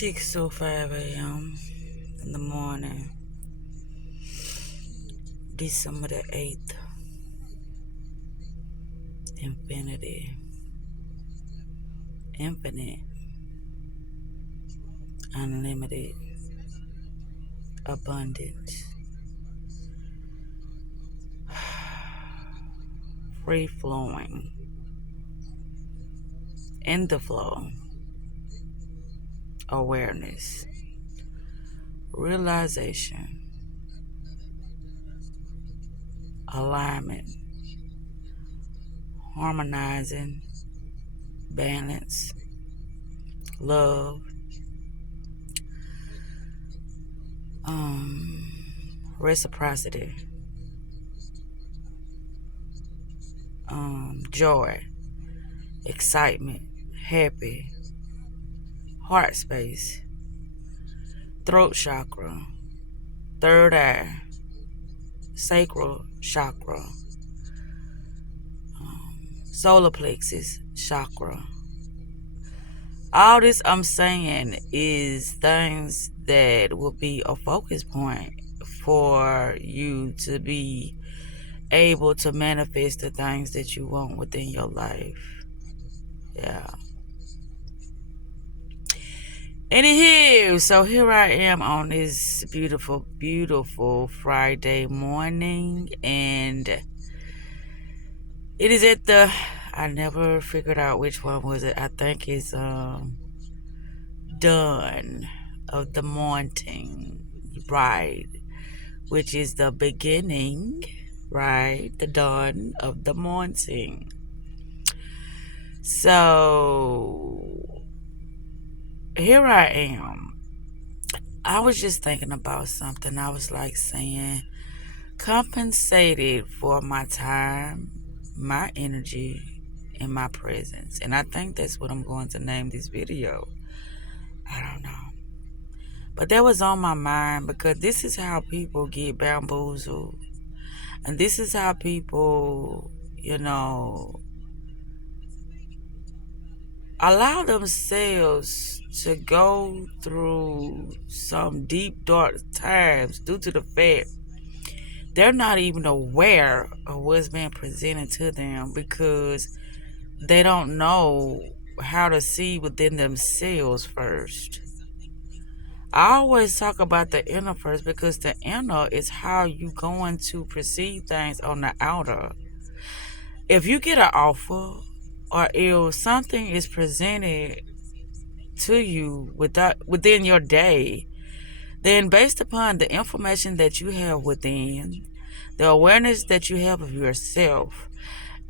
6:05 a.m. in the morning, December the 8th. Infinity, infinite, unlimited, abundance, free flowing, in the flow, awareness, realization, alignment, harmonizing, balance, love, reciprocity, joy, excitement, happy, heart space, throat chakra, third eye, sacral chakra, solar plexus chakra. All this I'm saying is things that will be a focus point for you to be able to manifest the things that you want within your life. Yeah. Anywho, so here I am on this beautiful, beautiful Friday morning, and it is at the, I never figured out which one was it. I think it's dawn of the morning, right? Which is the beginning, right? The dawn of the morning. So here I am. I was just thinking about something. I was like saying, compensated for my time, my energy, and my presence. And I think that's what I'm going to name this video. I don't know. But that was on my mind because this is how people get bamboozled. And this is how people, allow themselves to go through some deep, dark times due to the fact they're not even aware of what's being presented to them because they don't know how to see within themselves first. I always talk about the inner first because the inner is how you going to perceive things on the outer. If you get an offer or if something is presented to you within your day, then based upon the information that you have within, the awareness that you have of yourself,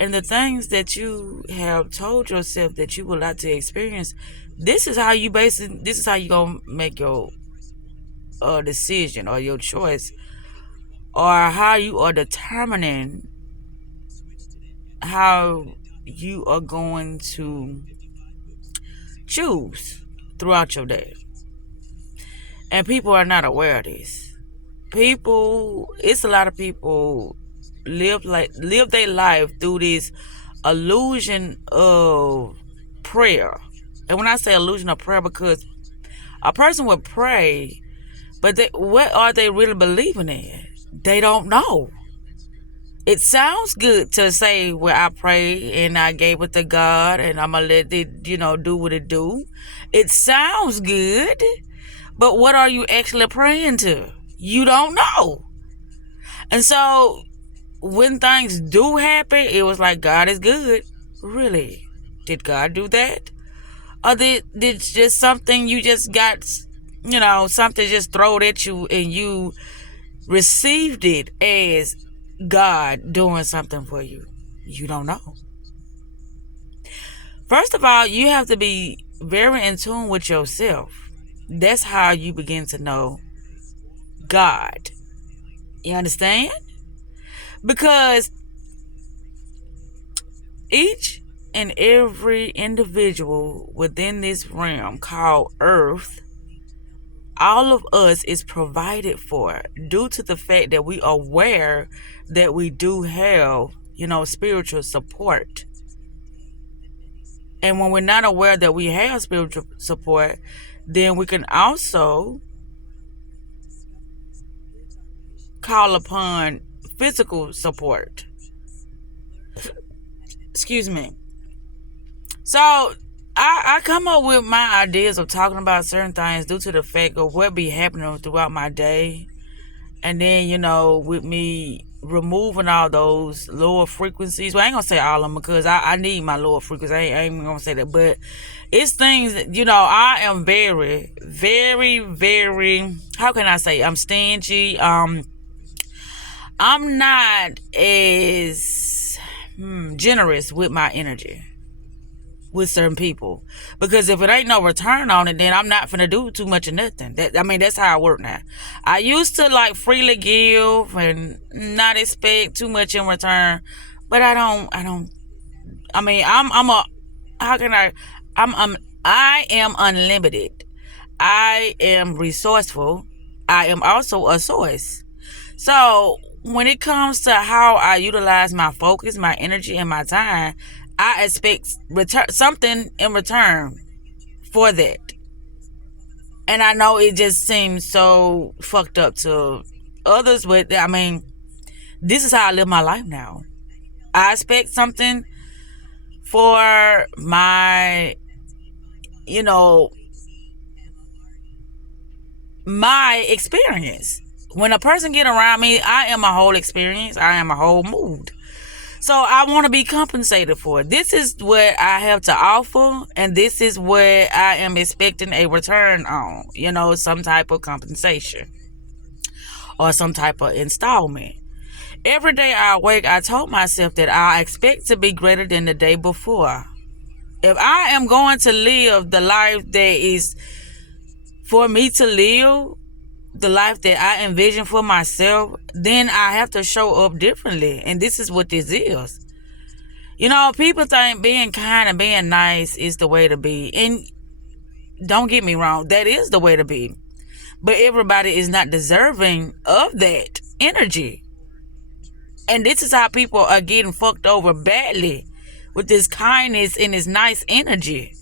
and the things that you have told yourself that you would like to experience, this is how you gonna make your decision or your choice, or how you are determining how you are going to choose throughout your day. And people are not aware of this. It's a lot of people live their life through this illusion of prayer. And when I say illusion of prayer, because a person would pray, but what are they really believing in? They don't know. It sounds good to say, well, I pray and I gave it to God and I'm going to let it, do what it do. It sounds good, but what are you actually praying to? You don't know. And so when things do happen, it was like, God is good. Really? Did God do that? Or did just something you just got, something just thrown at you and you received it as God doing something for you? You don't know. First of all, you have to be very in tune with yourself. That's how you begin to know God. You understand? Because each and every individual within this realm called Earth, all of us is provided for due to the fact that we are aware that we do have, spiritual support. And when we're not aware that we have spiritual support, then we can also call upon physical support. Excuse me. So I come up with my ideas of talking about certain things due to the fact of what be happening throughout my day. And then, with me removing all those lower frequencies. Well, I ain't gonna say all of them because I need my lower frequencies. I ain't gonna say that. But it's things that, I am very, very, very, how can I say? I'm stingy. I'm not as generous with my energy with certain people, because if it ain't no return on it, then I'm not finna do too much of nothing. That's how I work now. I used to like freely give and not expect too much in return, but I am unlimited. I am resourceful. I am also a source. So when it comes to how I utilize my focus, my energy, and my time, I expect something in return for that. And I know it just seems so fucked up to others, but this is how I live my life now. I expect something for my, my experience. When a person get around me, I am a whole experience. I am a whole mood. So I want to be compensated for it. This is what I have to offer, and this is what I am expecting a return on. Some type of compensation or some type of installment. Every day I wake, I told myself that I expect to be greater than the day before. If I am going to live the life that is for me to live, the life that I envision for myself, then I have to show up differently. And this is what this is. People think being kind and being nice is the way to be. And don't get me wrong, that is the way to be. But everybody is not deserving of that energy. And this is how people are getting fucked over badly with this kindness and this nice energy.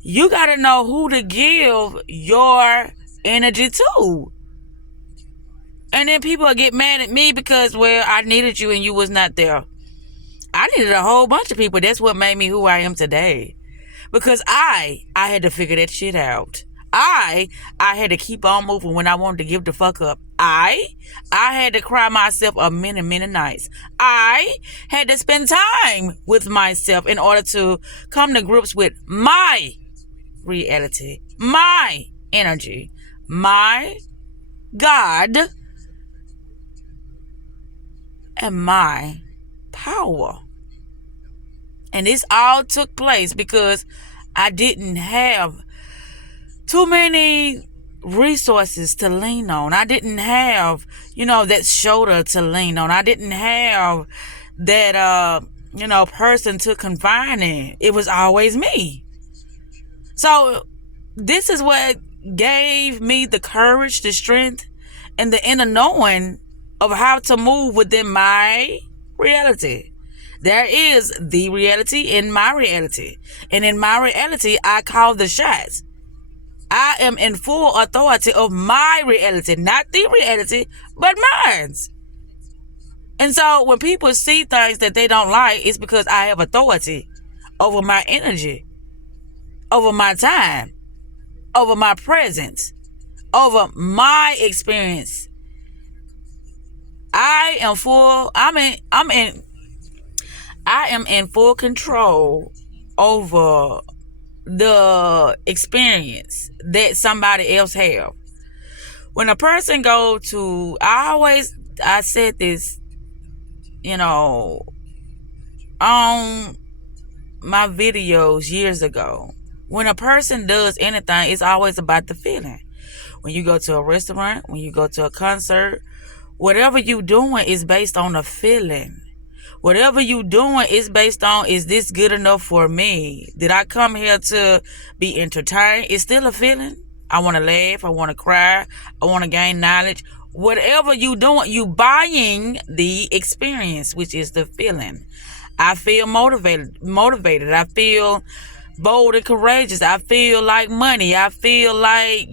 You got to know who to give your energy to. And then people get mad at me because, well, I needed you and you was not there. I needed a whole bunch of people. That's what made me who I am today. Because I had to figure that shit out. I had to keep on moving when I wanted to give the fuck up. I had to cry myself a many nights. I had to spend time with myself in order to come to grips with my reality, my energy, my God, and my power. And this all took place because I didn't have too many resources to lean on. I didn't have, that shoulder to lean on. I didn't have that, person to confide in. It was always me. So this is what gave me the courage, the strength, and the inner knowing of how to move within my reality. There is the reality in my reality. And in my reality, I call the shots. I am in full authority of my reality, not the reality, but mine's. And so when people see things that they don't like, it's because I have authority over my energy, over my time, over my presence, over my experience. I am in full control over the experience that somebody else have. When a person go to, I said this, on my videos years ago. When a person does anything, it's always about the feeling. When you go to a restaurant, when you go to a concert, whatever you doing is based on a feeling. Whatever you doing is based on, is this good enough for me? Did I come here to be entertained? It's still a feeling. I want to laugh. I want to cry. I want to gain knowledge. Whatever you doing, you buying the experience, which is the feeling. I feel motivated. I feel bold and courageous. I feel like money. I feel like,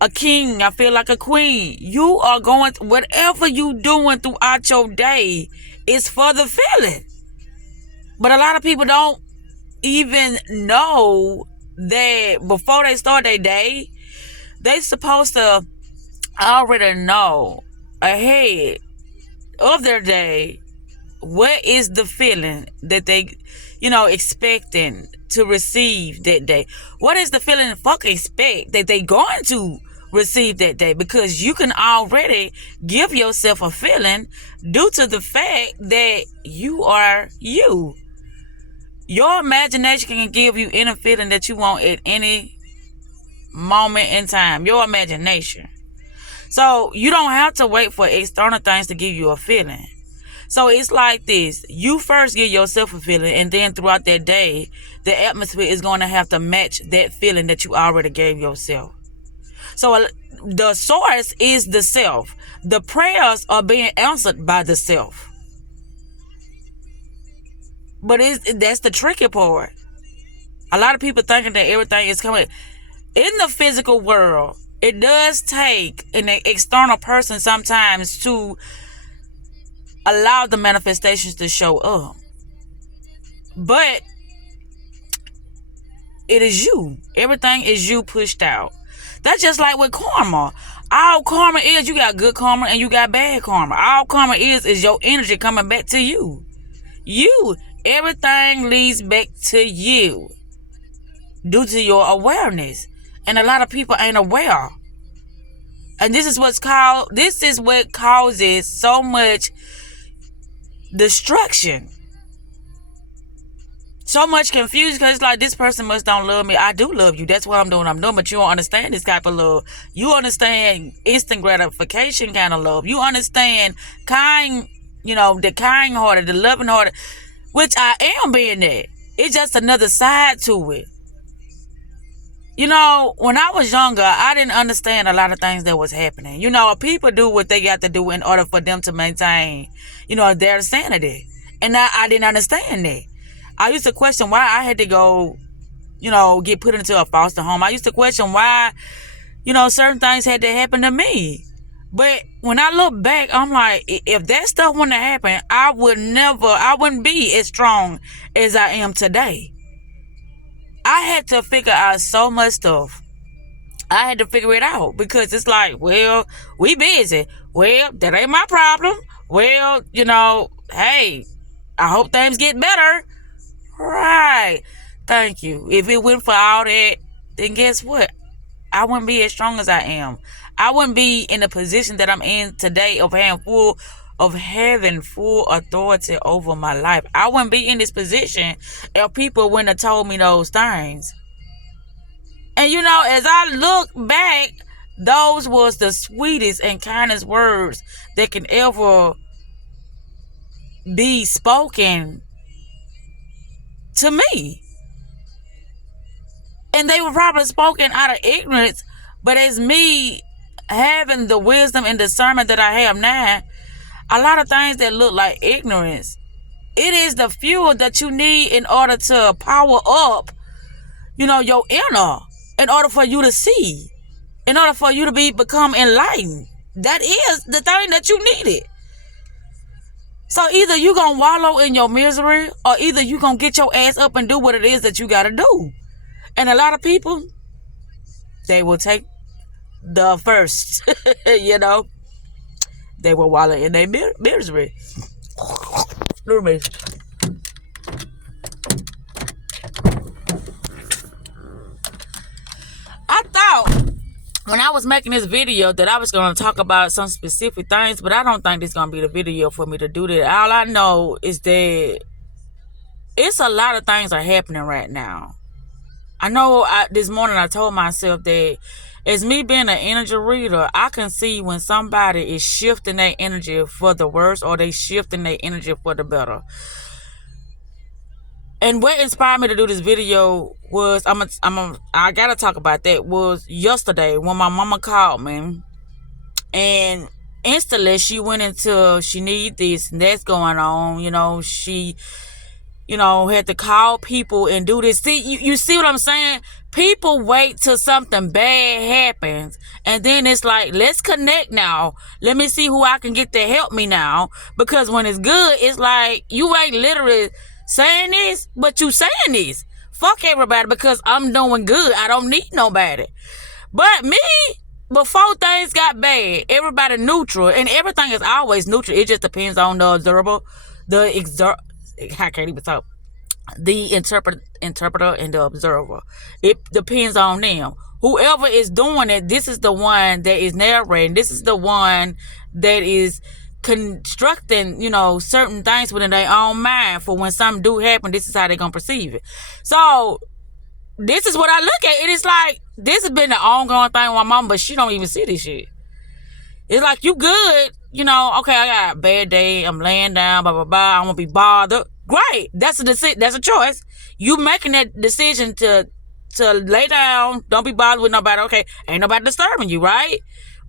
a king. I feel like a queen. You are going, whatever you doing throughout your day is for the feeling. But a lot of people don't even know that before they start their day, they supposed to already know ahead of their day what is the feeling that they, expecting to receive that day. What is the feeling expect that they going to receive that day? Because you can already give yourself a feeling due to the fact that you are you. Your imagination can give you any feeling that you want at any moment in time. Your imagination. So you don't have to wait for external things to give you a feeling. So it's like this. You first give yourself a feeling, and then throughout that day, the atmosphere is going to have to match that feeling that you already gave yourself. So the source is the self. The prayers are being answered by the self. But that's the tricky part. A lot of people thinking that everything is coming. In the physical world, it does take an external person sometimes to allow the manifestations to show up. But it is you. Everything is you pushed out. That's just like with karma. All karma is, you got good karma and you got bad karma. All karma is your energy coming back to you. You. Everything leads back to you due to your awareness. And a lot of people ain't aware. And this is what causes so much destruction. So much confusion, because it's like, this person must don't love me. I do love you. That's what I'm doing. But you don't understand this type of love. You understand instant gratification kind of love. You understand the kind-hearted, the loving-hearted, which I am being that. It's just another side to it. When I was younger, I didn't understand a lot of things that was happening. People do what they got to do in order for them to maintain, their sanity. And I didn't understand that. I used to question why I had to go, get put into a foster home. I used to question why, certain things had to happen to me. But when I look back, I'm like, if that stuff wouldn't have happened, I wouldn't be as strong as I am today. I had to figure out so much stuff. I had to figure it out because it's like, well, we busy. Well, that ain't my problem. Well, hey, I hope things get better. Right. Thank you. If it went for all that, then guess what? I wouldn't be as strong as I am. I wouldn't be in the position that I'm in today of having full authority over my life. I wouldn't be in this position if people wouldn't have told me those things. And as I look back, those was the sweetest and kindest words that can ever be spoken to me. And they were probably spoken out of ignorance, but as me having the wisdom and discernment that I have now, a lot of things that look like ignorance, it is the fuel that you need in order to power up, your inner, in order for you to see, in order for you to become enlightened. That is the thing that you needed. So either you gonna wallow in your misery, or either you gonna get your ass up and do what it is that you gotta do. And a lot of people, they will take the first, they will wallow in their misery. Look at me. I thought when I was making this video that I was going to talk about some specific things, but I don't think this is going to be the video for me to do that. All I know is that it's a lot of things are happening right now. I know this morning I told myself that as me being an energy reader, I can see when somebody is shifting their energy for the worse or they shifting their energy for the better. And what inspired me to do this video was, I gotta talk about that, was yesterday when my mama called me. And instantly she went into, she need this and that's going on. had to call people and do this. See, you see what I'm saying? People wait till something bad happens, and then it's like, let's connect now. Let me see who I can get to help me now. Because when it's good, it's like, you ain't literally saying this, but you saying this. Fuck everybody because I'm doing good. I don't need nobody. But me, before things got bad, everybody neutral, and everything is always neutral. It just depends on the observer, I can't even talk. The interpreter and the observer. It depends on them. Whoever is doing it, this is the one that is narrating. This is the one that is constructing, certain things within their own mind for when something do happen. This is how they're gonna perceive it. So this is what I look at. It is like, this has been an ongoing thing with my mom, but she don't even see this shit. It's like, you good, okay, I got a bad day, I'm laying down, blah, blah, blah, I won't be bothered. Great. That's a choice. You making that decision to lay down, don't be bothered with nobody. Okay, ain't nobody disturbing you, right?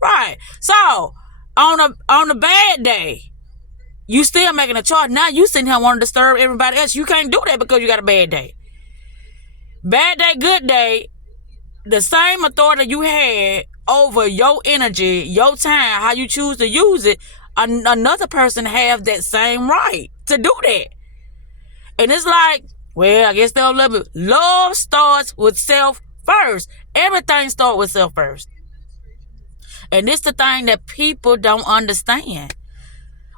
Right. So, on a bad day, you still making a choice. Now you sitting here wanting to disturb everybody else. You can't do that because you got a bad day. Bad day, good day, the same authority you had over your energy, your time, how you choose to use it, another person have that same right to do that. And it's like, well, I guess they'll love it. Love starts with self first. Everything starts with self first. And it's the thing that people don't understand.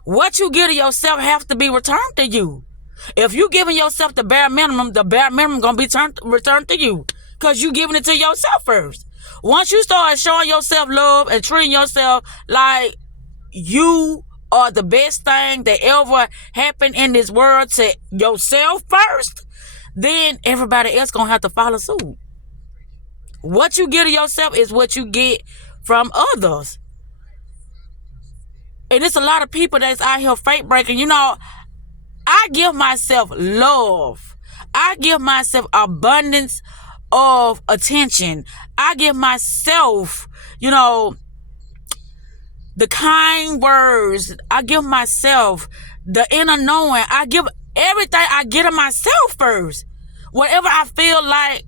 What you give to yourself have to be returned to you. If you giving yourself the bare minimum gonna be returned to you. Because you giving it to yourself first. Once you start showing yourself love and treating yourself like you are the best thing that ever happened in this world to yourself first, then everybody else gonna have to follow suit. What you give to yourself is what you get from others. And it's a lot of people that's out here fake breaking. I give myself love. I give myself abundance of attention. I give myself, the kind words. I give myself the inner knowing. I give everything I get to myself first. Whatever I feel like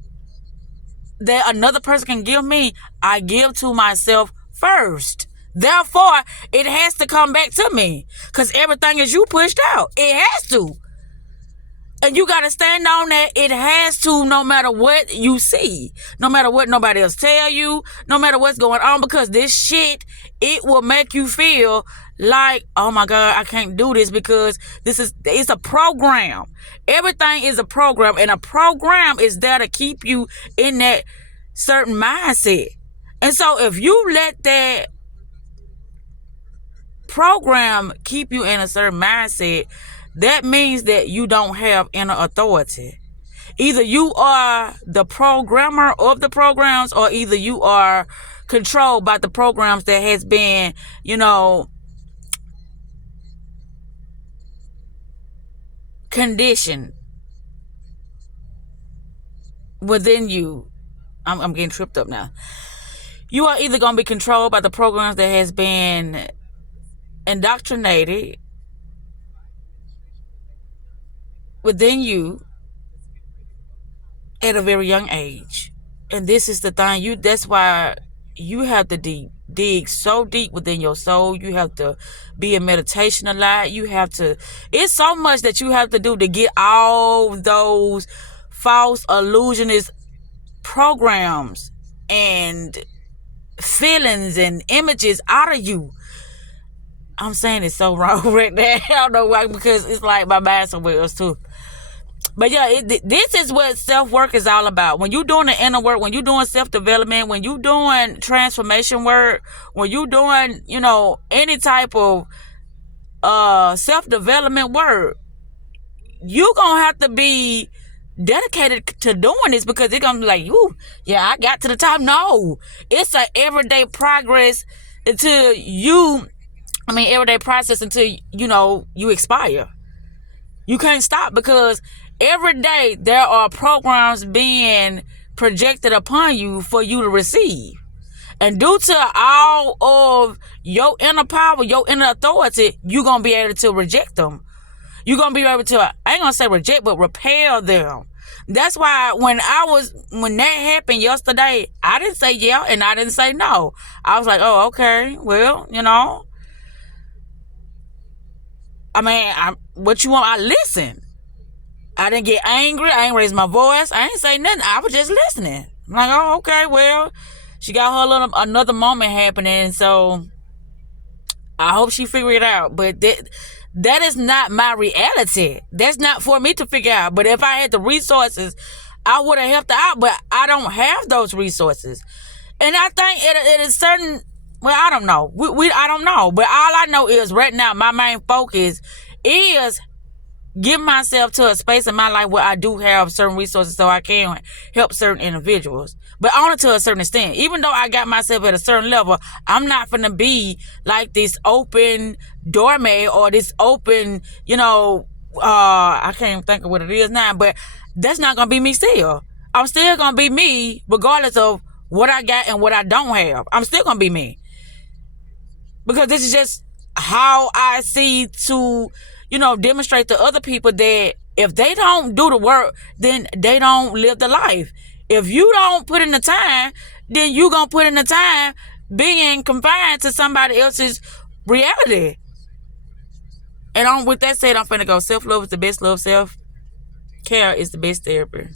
that another person can give me, I give to myself first. Therefore, it has to come back to me. Because everything is you pushed out. It has to. And you got to stand on that. It has to, no matter what you see. No matter what nobody else tell you. No matter what's going on. Because this shit, it will make you feel like, oh my God, I can't do this because it's a program. Everything is a program. And a program is there to keep you in that certain mindset. And so if you let that program keep you in a certain mindset, that means that you don't have inner authority. Either you are the programmer of the programs, or either you are controlled by the programs that has been, conditioned within you. I'm getting tripped up now. You are either going to be controlled by the programs that has been indoctrinated within you at a very young age. And this is the thing, that's why you have to dig so deep within your soul. You have to be in meditation a lot. It's so much that you have to do to get all those false illusionist programs and feelings and images out of you. I'm saying it's so wrong right now. I don't know why, because it's like my mind somewhere else too. But yeah, this is what self-work is all about. When you're doing the inner work, when you're doing self-development, when you're doing transformation work, when you're doing, any type of self-development work, you're going to have to be dedicated to doing this, because it's going to be like, yeah, I got to the top. No, it's an everyday progress until everyday process until, you expire. You can't stop, because every day there are programs being projected upon you for you to receive. And due to all of your inner power, your inner authority, you're going to be able to reject them. You're gonna be able to, I ain't gonna say reject, but repel them. That's why when that happened yesterday, I didn't say yeah and I didn't say no. I was like, oh, okay, well, I mean, what you want? I listen. I didn't get angry. I ain't raised my voice. I ain't say nothing. I was just listening. I'm like, oh, okay, well, she got her another moment happening, so I hope she figured it out. But that is not my reality. That's not for me to figure out. But if I had the resources, I would have helped her out. But I don't have those resources. And I think it is certain. Well, I don't know. I don't know. But all I know is right now, my main focus is give myself to a space in my life where I do have certain resources so I can help certain individuals, but only to a certain extent. Even though I got myself at a certain level, I'm not gonna be like this open doormat or this open, I can't even think of what it is now, but that's not gonna be me still. I'm still gonna be me regardless of what I got and what I don't have. I'm still gonna be me. Because this is just how I see to, demonstrate to other people that if they don't do the work, then they don't live the life. If you don't put in the time, then you gonna put in the time being confined to somebody else's reality. And with that said, I'm finna go. Self-love is the best love. Self-care is the best therapy.